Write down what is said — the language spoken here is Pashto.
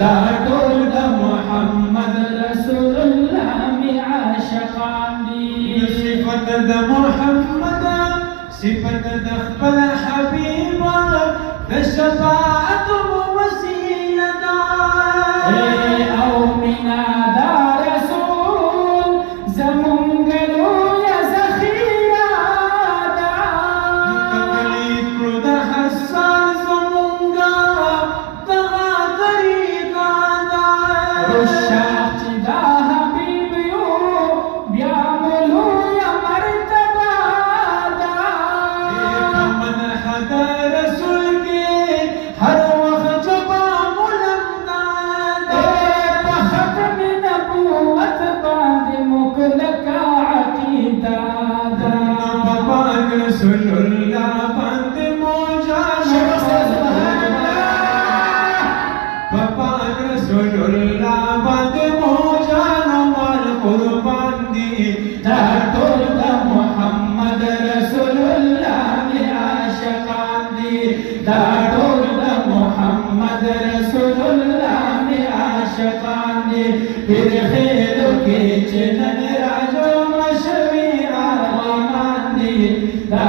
دا ټول د محمد رسول الله می عاشقان دي صفت د محمد صفت د خپل حبیب د شفاعت وسیله ده او مینا دا رسول زمونږ لویه ذخیره ده کلی کړو د حسن زمونږ دغه طریقه ده رشاق چې دا حبیب یو بیا مو لویه مرتبه ده مدح د رسول کې هر وخت جبا ملندا ده په ختم نبوت باندې مکلک عقیده ده پاک رسول الله باندې موجان پاک رسول الله باندې موجان مال قربان دي دا ټول د محمد رسول الله می عاشقان دي دا ټول د محمد رسول الله می عاشقان دي پیر خیلو کې چې نن راځو مشوي عالمان دي دا